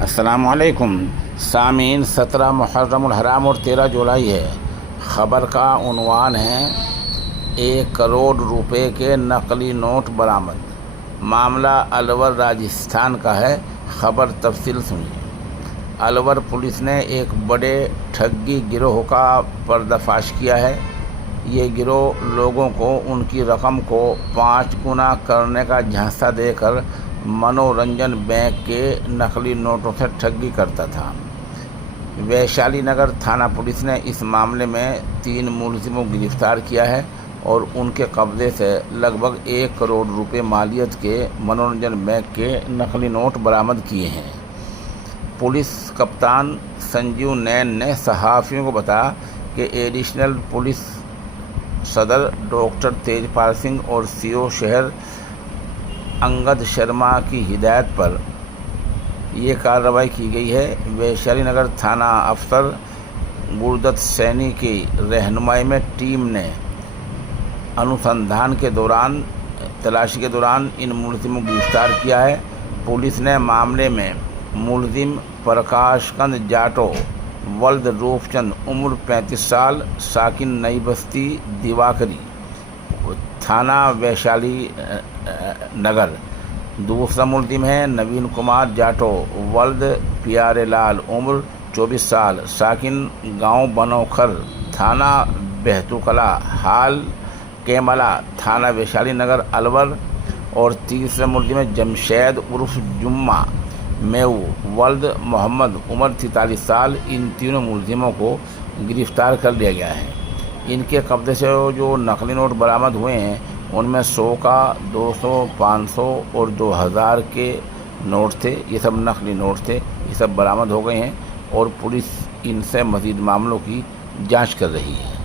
अस्सलामुअलैकुम सामीन। 17 मुहर्रमुल हराम और 13 जुलाई है। ख़बर का उन्वान है 1 करोड़ रुपए के नकली नोट बरामद। मामला अलवर राजस्थान का है। ख़बर तफसील सुनिए। अलवर पुलिस ने एक बड़े ठगी गिरोह का पर्दाफाश किया है। ये गिरोह लोगों को उनकी रकम को 5 गुना करने का झांसा देकर मनोरंजन बैंक के नकली नोटों से ठगी करता था। वैशाली नगर थाना पुलिस ने इस मामले में 3 मुलजिमों को गिरफ्तार किया है और उनके कब्जे से लगभग 1 करोड़ रुपए मालियत के मनोरंजन बैंक के नकली नोट बरामद किए हैं। पुलिस कप्तान संजीव नैन ने सहाफ़ियों को बताया कि एडिशनल पुलिस सदर डॉक्टर तेजपाल सिंह और सीओ शहर अंगद शर्मा की हिदायत पर ये कार्रवाई की गई है। वैशाली नगर थाना अफसर गुरदत्त सैनी की रहनुमाई में टीम ने अनुसंधान के दौरान तलाशी के दौरान इन मुलजिमों को गिरफ्तार किया है। पुलिस ने मामले में मुलजिम प्रकाशकंद जाटो वल्द रूपचंद उम्र 35 साल साकिन नई बस्ती दिवाकरी थाना वैशाली नगर। दूसरा मुलजिम है नवीन कुमार जाटो वल्द प्यारे लाल उम्र 24 साल साकिन गांव बनोखर थाना बहतूकला हाल केमला थाना वैशाली नगर अलवर। और तीसरा मुलजिम है जमशेद उर्फ जुम्मा मेऊ वल्द मोहम्मद उम्र 43 साल। इन तीनों मुलजिमों को गिरफ्तार कर लिया गया है। इनके कब्जे से जो नकली नोट बरामद हुए हैं उनमें 100 का, 200, 500 और 2000 के नोट थे। ये सब नकली नोट थे। ये सब बरामद हो गए हैं और पुलिस इनसे मज़ीद मामलों की जांच कर रही है।